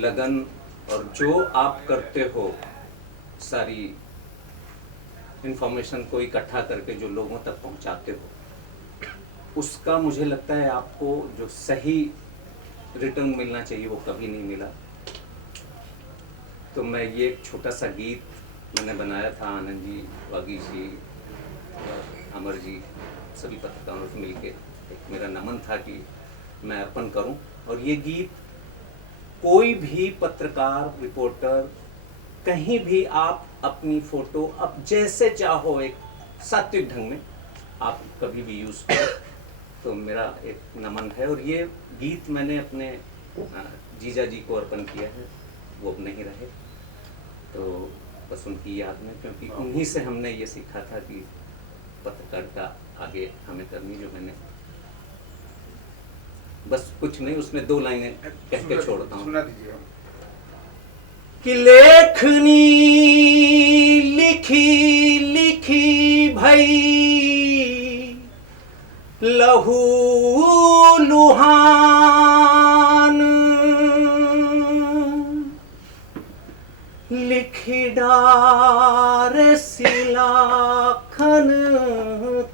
लगन और जो आप करते हो, सारी इंफॉर्मेशन को इकट्ठा करके जो लोगों तक पहुंचाते हो, उसका मुझे लगता है आपको जो सही रिटर्न मिलना चाहिए वो कभी नहीं मिला। तो मैं ये एक छोटा सा गीत मैंने बनाया था, आनंद जी, वागीश जी, अमर जी, सभी पत्रकारों से मिलके एक मेरा नमन था कि मैं अर्पण करूं। और ये गीत कोई भी पत्रकार, रिपोर्टर, कहीं भी आप अपनी फोटो अब जैसे चाहो एक सात्विक ढंग में आप कभी भी यूज़ करो, तो मेरा एक नमन है। और ये गीत मैंने अपने जीजा जी को अर्पण किया है, वो अब नहीं रहे, तो बस उनकी याद में, क्योंकि उन्हीं से हमने ये सीखा था कि पत्रकारिता आगे हमें करनी, जो मैंने बस कुछ नहीं, उसमें 2 लाइनें कह के छोड़ता हूँ। सुना दीजिए कि लेखनी लिखी लिखी भई लहू लुहान, लिखी डार सिलाखन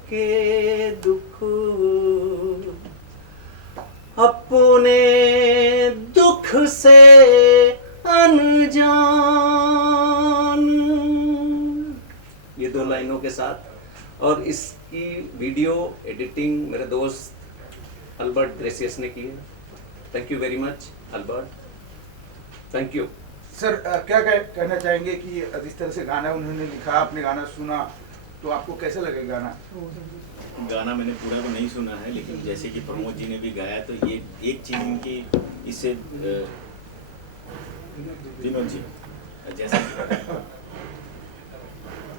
के दुख, अपने दुख से अनजान। ये 2 लाइनों के साथ, और इसकी वीडियो एडिटिंग मेरे दोस्त अल्बर्ट ग्रेसियस ने की है। Thank you very much Albert, thank you. Sir, क्या कहना चाहेंगे कि जिस तरह से गाना उन्होंने लिखा, आपने गाना सुना, तो आपको कैसे लगे गाना? गाना मैंने पूरा तो नहीं सुना है, लेकिन जैसे कि प्रमोद जी ने भी गाया, तो ये एक चीज़ इनकी इससे विनोद जी, जैसा कि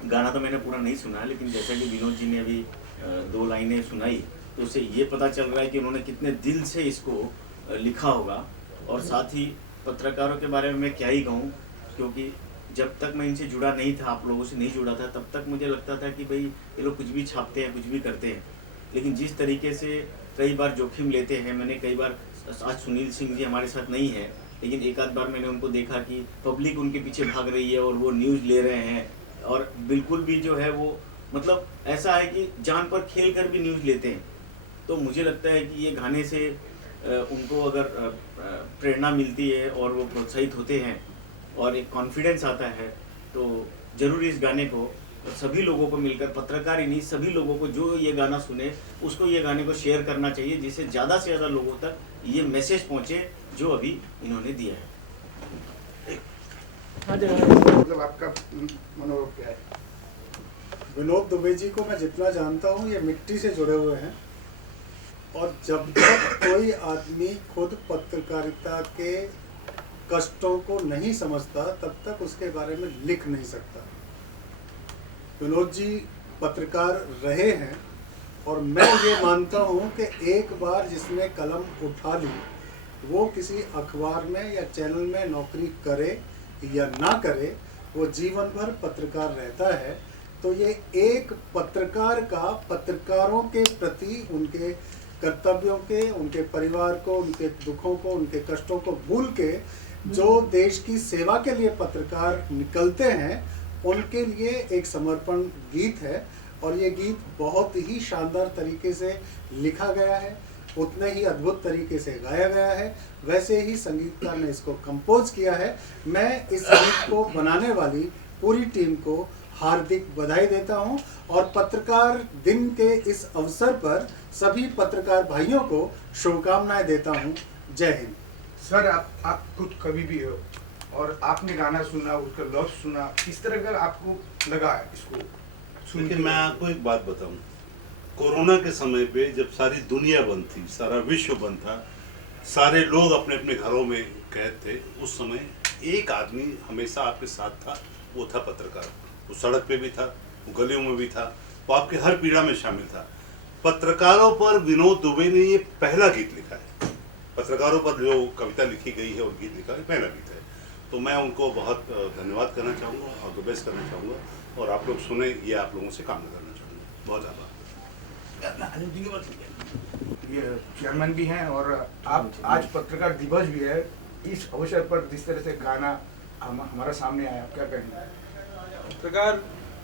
गाना तो मैंने पूरा नहीं सुना, लेकिन जैसा कि विनोद जी ने अभी 2 लाइनें सुनाई, तो उससे ये पता चल रहा है कि उन्होंने कितने दिल से इसको लिखा होगा। और साथ ही पत्रकारों के बारे में मैं क्या ही कहूँ, क्योंकि जब तक मैं इनसे जुड़ा नहीं था, आप लोगों से नहीं जुड़ा था, तब तक मुझे लगता था कि भाई ये लोग कुछ भी छापते हैं, कुछ भी करते हैं। लेकिन जिस तरीके से कई बार जोखिम लेते हैं, मैंने कई बार, आज सुनील सिंह जी हमारे साथ नहीं है, लेकिन एक आध बार मैंने उनको देखा कि पब्लिक उनके पीछे भाग रही है और वो न्यूज़ ले रहे हैं, और बिल्कुल भी जो है वो मतलब ऐसा है कि जान पर खेल कर भी न्यूज़ लेते हैं। तो मुझे लगता है कि ये गाने से उनको अगर प्रेरणा मिलती है और वो प्रोत्साहित होते हैं और एक कॉन्फिडेंस आता है, तो ज़रूर इस गाने को सभी लोगों को मिलकर, पत्रकार ही नहीं, सभी लोगों को जो ये गाना सुने उसको ये गाने को शेयर करना चाहिए, जिससे ज़्यादा से ज़्यादा लोगों तक ये मैसेज पहुँचे जो अभी इन्होंने दिया है। मतलब आपका मनोभाव क्या है? विनोद दुबे जी को मैं जितना जानता हूँ, ये मिट्टी से जुड़े हुए हैं, और जब तक कोई आदमी खुद पत्रकारिता के कष्टों को नहीं समझता, तब तक उसके बारे में लिख नहीं सकता। विनोद जी पत्रकार रहे हैं, और मैं ये मानता हूँ कि एक बार जिसने कलम उठा ली, वो किसी अखबार में या चैनल में नौकरी करे या ना करे, वो जीवन भर पत्रकार रहता है। तो ये एक पत्रकार का पत्रकारों के प्रति उनके कर्तव्यों के, उनके परिवार को, उनके दुखों को, उनके कष्टों को भूल के जो देश की सेवा के लिए पत्रकार निकलते हैं, उनके लिए एक समर्पण गीत है। और ये गीत बहुत ही शानदार तरीके से लिखा गया है, उतने ही अद्भुत तरीके से गाया गया है, वैसे ही संगीतकार ने इसको कंपोज किया है। मैं इस गीत को बनाने वाली पूरी टीम को हार्दिक बधाई देता हूं, और पत्रकार दिन के इस अवसर पर सभी पत्रकार भाइयों को शुभकामनाएं देता हूं। जय हिंद। सर, आप खुद कवि भी हो और आपने गाना सुना, उसका लफ्ज सुना, किस तरह का आपको लगा इसको सुन के? मैं आपको एक बात बताऊं, कोरोना के समय पे जब सारी दुनिया बंद थी, सारा विश्व बंद था, सारे लोग अपने अपने घरों में कैद थे, उस समय एक आदमी हमेशा आपके साथ था, वो था पत्रकार। वो सड़क पे भी था, वो गलियों में भी था, वो आपके हर पीड़ा में शामिल था। पत्रकारों पर विनोद दुबे ने ये पहला गीत लिखा है, पत्रकारों पर जो कविता लिखी गई है और गीत लिखा है, पहला गीत है। तो मैं उनको बहुत धन्यवाद करना चाहूँगा, और द बेस्ट करना चाहूँगा, और आप लोग सुने, ये आप लोगों से कामना करना चाहूँगा। बहुत आभार। ये चेयरमैन भी हैं और आप आज पत्रकार दिवस भी है, इस अवसर पर जिस तरह से गाना हमारा सामने आया, क्या कहेंगे? पत्रकार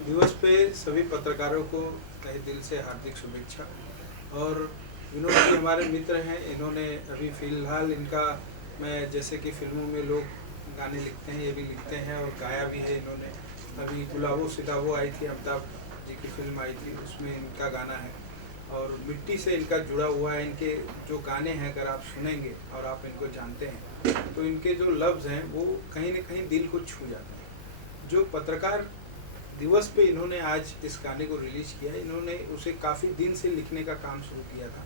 दिवस पे सभी पत्रकारों को तहे दिल से हार्दिक शुभेच्छा। और विनोद जी हमारे मित्र हैं, इन्होंने अभी फ़िलहाल इनका, मैं जैसे कि फिल्मों में लोग गाने लिखते हैं, ये भी लिखते हैं और गाया भी है इन्होंने। अभी गुलाबो सिताबो आई थी, अमिताभ जी की फिल्म आई थी, उसमें इनका गाना है और मिट्टी से इनका जुड़ा हुआ है। इनके जो गाने हैं अगर आप सुनेंगे और आप इनको जानते हैं तो इनके जो लफ्ज़ हैं वो कहीं न कहीं दिल को छू जाते हैं। जो पत्रकार दिवस पे इन्होंने आज इस गाने को रिलीज किया, इन्होंने उसे काफ़ी दिन से लिखने का काम शुरू किया था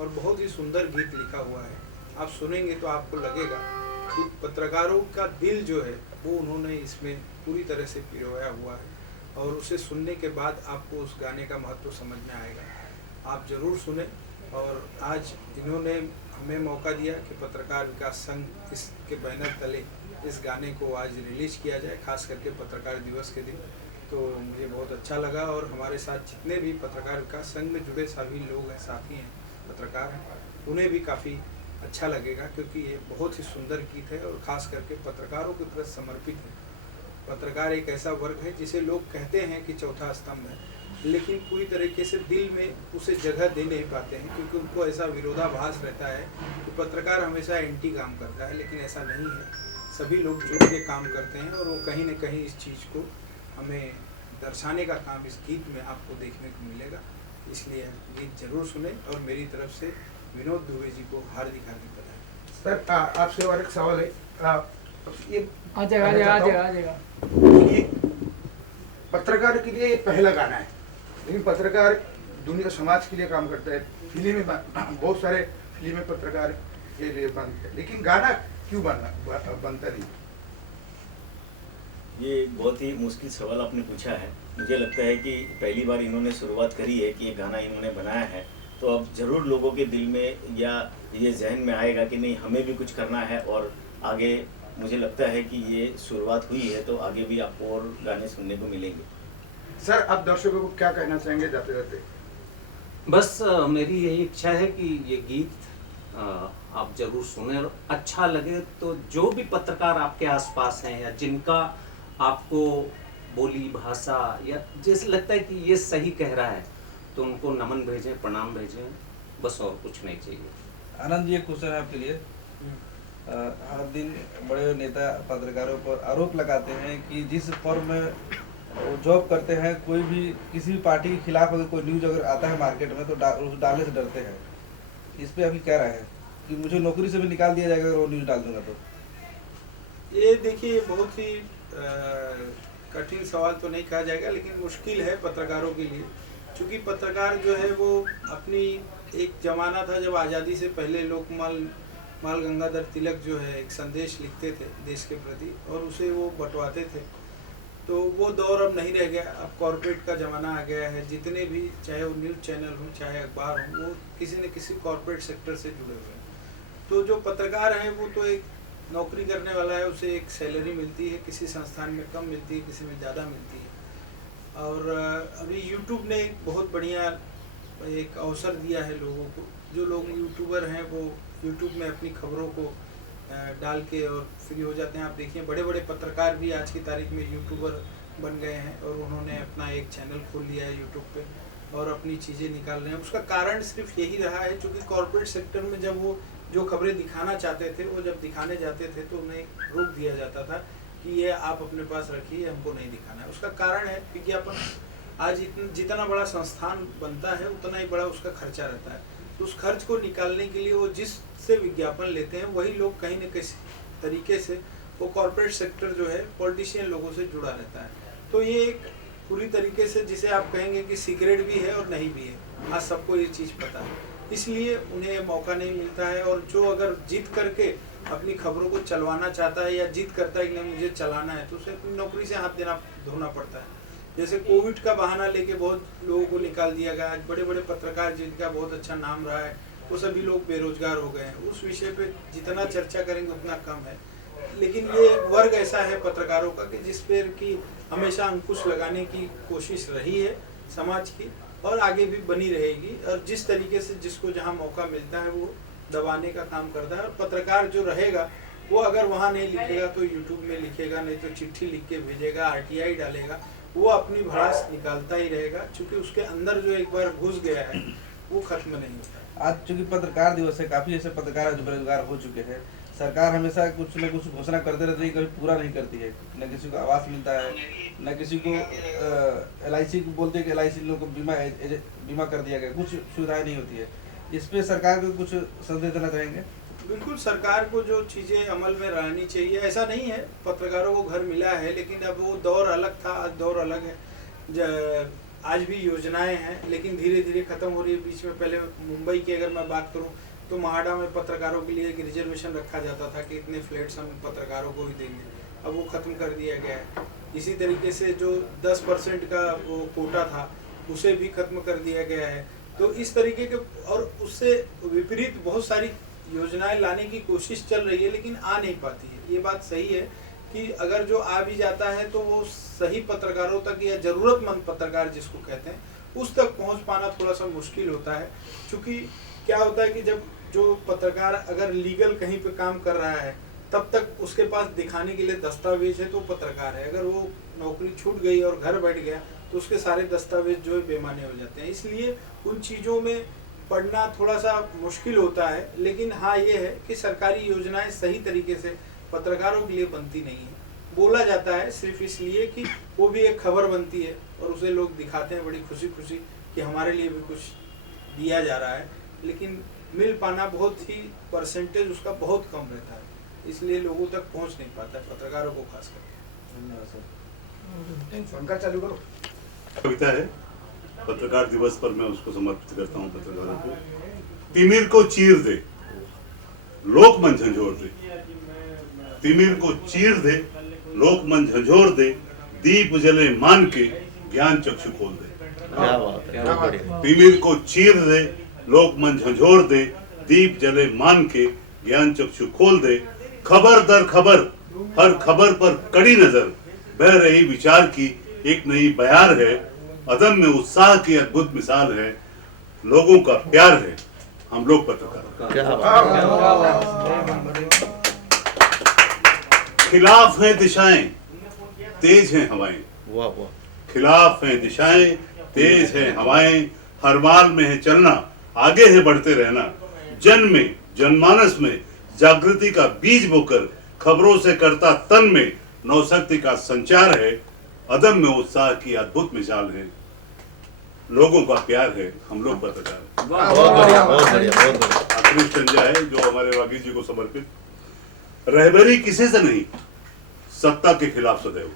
और बहुत ही सुंदर गीत लिखा हुआ है। आप सुनेंगे तो आपको लगेगा कि पत्रकारों का दिल जो है वो उन्होंने इसमें पूरी तरह से पिरोया हुआ है और उसे सुनने के बाद आपको उस गाने का महत्व समझ में आएगा। आप ज़रूर सुने। और आज इन्होंने हमें मौका दिया कि पत्रकार विकास संघ इसके बैनर तले इस गाने को आज रिलीज किया जाए, खास करके पत्रकार दिवस के दिन। तो मुझे बहुत अच्छा लगा और हमारे साथ जितने भी पत्रकार विकास संघ में जुड़े सभी लोग हैं, साथी हैं, पत्रकार हैं, उन्हें भी काफ़ी अच्छा लगेगा क्योंकि ये बहुत ही सुंदर गीत है और ख़ास करके पत्रकारों के प्रति समर्पित है। पत्रकार एक ऐसा वर्ग है जिसे लोग कहते हैं कि चौथा स्तंभ है, लेकिन पूरी तरीके से दिल में उसे जगह दे नहीं पाते हैं क्योंकि उनको ऐसा विरोधाभास रहता है कि पत्रकार हमेशा एंटी काम करता है, लेकिन ऐसा नहीं है। सभी लोग जुड़ के काम करते हैं और वो कहीं न कहीं इस चीज़ को हमें दर्शाने का काम इस गीत में आपको देखने को मिलेगा। इसलिए गीत जरूर सुने और मेरी तरफ से विनोद दुबे जी को हार्दिक हार्दिक बधाई। सर आपसे और एक सवाल है, ये आ जाएगा। ये पत्रकार के लिए ये पहला गाना है, लेकिन पत्रकार दुनिया समाज के लिए काम करता है। फिल्में बहुत सारे फिल्में पत्रकार के लिए बनते हैं, लेकिन गाना क्यों बनता नहीं? ये बहुत ही मुश्किल सवाल आपने पूछा है। मुझे लगता है कि पहली बार इन्होंने शुरुआत करी है कि ये गाना इन्होंने बनाया है, तो अब ज़रूर लोगों के दिल में या ये जहन में आएगा कि नहीं, हमें भी कुछ करना है। और आगे मुझे लगता है कि ये शुरुआत हुई है तो आगे भी आपको और गाने सुनने को मिलेंगे। सर आप दर्शकों को क्या कहना चाहेंगे जाते जाते? बस मेरी यही इच्छा है कि ये गीत आप जरूर सुने और अच्छा लगे तो जो भी पत्रकार आपके आसपास हैं या जिनका आपको बोली भाषा या जैसे लगता है कि ये सही कह रहा है तो उनको नमन भेजें, प्रणाम भेजें, बस और कुछ नहीं चाहिए। आनंद जी, एक क्वेश्चन है आपके लिए। हर दिन बड़े नेता पत्रकारों पर आरोप लगाते हैं कि जिस फर्म में वो जॉब करते हैं, कोई भी किसी भी पार्टी के खिलाफ अगर कोई न्यूज अगर आता है मार्केट में तो उस डालने से डरते हैं। इस पे अभी क्या राय है कि मुझे नौकरी से भी निकाल दिया जाएगा अगर वो न्यूज डाल दूंगा तो? ये देखिए बहुत ही कठिन सवाल तो नहीं कहा जाएगा, लेकिन मुश्किल है पत्रकारों के लिए, क्योंकि पत्रकार जो है वो अपनी एक ज़माना था जब आज़ादी से पहले लोकमान्य गंगाधर तिलक जो है एक संदेश लिखते थे देश के प्रति और उसे वो बंटवाते थे। तो वो दौर अब नहीं रह गया, अब कॉरपोरेट का ज़माना आ गया है। जितने भी, चाहे वो न्यूज़ चैनल हो चाहे अखबार हो, वो किसी न किसी कॉरपोरेट सेक्टर से जुड़े हुए हैं। तो जो पत्रकार है वो तो एक नौकरी करने वाला है, उसे एक सैलरी मिलती है, किसी संस्थान में कम मिलती है, किसी में ज़्यादा मिलती है। और अभी यूट्यूब ने एक बहुत बढ़िया एक अवसर दिया है लोगों को। जो लोग यूट्यूबर हैं वो यूट्यूब में अपनी खबरों को डाल के और फ्री हो जाते हैं। आप देखिए बड़े बड़े पत्रकार भी आज की तारीख में यूट्यूबर बन गए हैं और उन्होंने अपना एक चैनल खोल लिया है यूट्यूब पे और अपनी चीज़ें निकाल रहे हैं। उसका कारण सिर्फ यही रहा है क्योंकि कॉरपोरेट सेक्टर में जब वो जो खबरें दिखाना चाहते थे वो जब दिखाने जाते थे तो उन्हें रोक दिया जाता था कि ये आप अपने पास रखिए, हमको नहीं दिखाना है। उसका कारण है विज्ञापन। आज जितना बड़ा संस्थान बनता है उतना ही बड़ा उसका खर्चा रहता है। तो उस खर्च को निकालने के लिए वो जिससे विज्ञापन लेते हैं वही लोग कहीं न किसी तरीके से वो कॉरपोरेट सेक्टर जो है पॉलिटिशियन लोगों से जुड़ा रहता है। तो ये एक पूरी तरीके से जिसे आप कहेंगे कि सीक्रेट भी है और नहीं भी है। आज सबको ये चीज़ पता है, इसलिए उन्हें मौका नहीं मिलता है। और जो अगर जीत करके अपनी खबरों को चलवाना चाहता है या जीत करता है कि नहीं मुझे चलाना है, तो उसे अपनी नौकरी से हाथ धोना पड़ता है। जैसे कोविड का बहाना लेके बहुत लोगों को निकाल दिया गया। आज बड़े बड़े पत्रकार जिनका बहुत अच्छा नाम रहा है वो सभी लोग बेरोजगार हो गए हैं। उस विषय पे जितना चर्चा करेंगे उतना कम है। लेकिन ये वर्ग ऐसा है पत्रकारों का कि जिस पर कि हमेशा अंकुश लगाने की कोशिश रही है समाज की और आगे भी बनी रहेगी। और जिस तरीके से जिसको जहाँ मौका मिलता है वो दबाने का काम करता है। और पत्रकार जो रहेगा वो अगर वहाँ नहीं लिखेगा तो यूट्यूब में लिखेगा, नहीं तो चिट्ठी लिख के भेजेगा, RTI डालेगा, वो अपनी भड़ास निकालता ही रहेगा, क्योंकि उसके अंदर जो एक बार घुस गया है वो खत्म नहीं होता। आज चूंकि पत्रकार दिवस है, काफी ऐसे पत्रकार जो बेरोजगार हो चुके हैं। सरकार हमेशा कुछ न कुछ घोषणा करते रहती है, कभी पूरा नहीं करती है। न किसी को आवास मिलता है, न किसी को LIC को बोलते हैं कि LIC लोगों को बीमा कर दिया गया, कुछ सुविधाएं नहीं होती है। इस पे सरकार को कुछ संदेश देना चाहेंगे? बिल्कुल, सरकार को जो चीज़ें अमल में रहनी चाहिए, ऐसा नहीं है पत्रकारों को घर मिला है, लेकिन अब वो दौर अलग था, आज दौर अलग है। आज भी योजनाएं हैं, लेकिन धीरे धीरे खत्म हो रही है। बीच में पहले मुंबई की अगर मैं बात करूं तो महाड़ा में पत्रकारों के लिए एक रिजर्वेशन रखा जाता था कि इतने फ्लैट्स हम पत्रकारों को ही देंगे, अब वो खत्म कर दिया गया है। इसी तरीके से जो 10% का वो कोटा था उसे भी खत्म कर दिया गया है। तो इस तरीके के और उससे विपरीत बहुत सारी योजनाएं लाने की कोशिश चल रही है, लेकिन आ नहीं पाती है। ये बात सही है कि अगर जो आ भी जाता है तो वो सही पत्रकारों तक या ज़रूरतमंद पत्रकार जिसको कहते हैं उस तक पहुंच पाना थोड़ा सा मुश्किल होता है। क्योंकि क्या होता है कि जब जो पत्रकार अगर लीगल कहीं पे काम कर रहा है तब तक उसके पास दिखाने के लिए दस्तावेज है तो पत्रकार है। अगर वो नौकरी छूट गई और घर बैठ गया तो उसके सारे दस्तावेज जो है बेमाने हो जाते हैं। इसलिए उन चीज़ों में पढ़ना थोड़ा सा मुश्किल होता है। लेकिन हाँ, ये है कि सरकारी योजनाएं सही तरीके से पत्रकारों के लिए बनती नहीं है। बोला जाता है सिर्फ इसलिए कि वो भी एक खबर बनती है और उसे लोग दिखाते हैं बड़ी खुशी खुशी कि हमारे लिए भी कुछ दिया जा रहा है, लेकिन मिल पाना बहुत ही परसेंटेज उसका बहुत कम रहता है। इसलिए लोगों तक पहुंच नहीं पाता है, पत्रकारों को खास करके। धन्यवाद सर। पंखा चालू करो। कविता है, पत्रकार दिवस पर मैं उसको समर्पित करता हूँ पत्रकारों को। तिमिर को चीर दे, लोक मन झंझोर दे। तिमिर को चीर दे, लोक मन झंझोर दे, दीप जले मान के ज्ञान चक्षु खोल दे। क्या बात है, बहुत बढ़िया। तिमिर को चीर दे, लोक मन झंझोर दे, दीप जले मान के ज्ञान चक्षु खोल दे। खबर दर खबर, हर खबर पर कड़ी नजर, बह रही विचार की एक नई बयार है। अदम में उत्साह की अद्भुत मिसाल है, लोगों का प्यार है, हम लोग पत्रकार। क्या बात है। खिलाफ हैं दिशाएं, तेज हैं हवाएं। वाह वाह। खिलाफ हैं दिशाएं, तेज हैं हवाएं, हर माल में है चलना, आगे है बढ़ते रहना। जन में, जनमानस में जागृति का बीज बोकर खबरों से करता तन में नवशक्ति का संचार है। अदम में उत्साह की अद्भुत मिसाल है, लोगों का प्यार है, हम लोग पत्रकार। बहुत बढ़िया, बहुत बढ़िया, बहुत बढ़िया। आखिरी संजय है जो हमारे वागी जी को समर्पित। रहबरी किसी से नहीं, सत्ता के खिलाफ सदैव।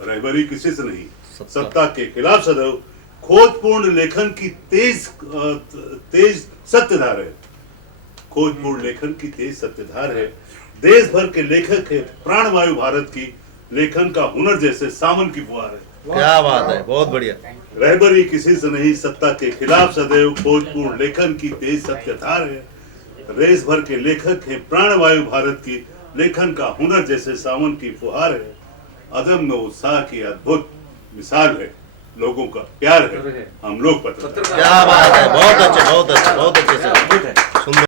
रहबरी किसी से नहीं, सत्ता के खिलाफ सदैव। खोजपूर्ण लेखन की तेज सत्यधार है। खोजपूर्ण लेखन की तेज सत्यधार है। देश भर के लेखक है, प्राणवायु भारत की, लेखन का हुनर जैसे सावन की फुहार है। क्या बात है, बहुत बढ़िया। रहबरी किसी से नहीं, सत्ता के खिलाफ सदैव। खोजपूर्ण लेखन की तेज सत्यधार है। देश भर के लेखक हैं, प्राणवायु भारत की, लेखन का हुनर जैसे सावन की फुहार है। अदम में उत्साह की अद्भुत मिसाल है, लोगों का प्यार है, हम लोग पत्रकार। क्या बात है, बहुत अच्छे, बहुत अच्छे, बहुत अच्छे से सुंदर।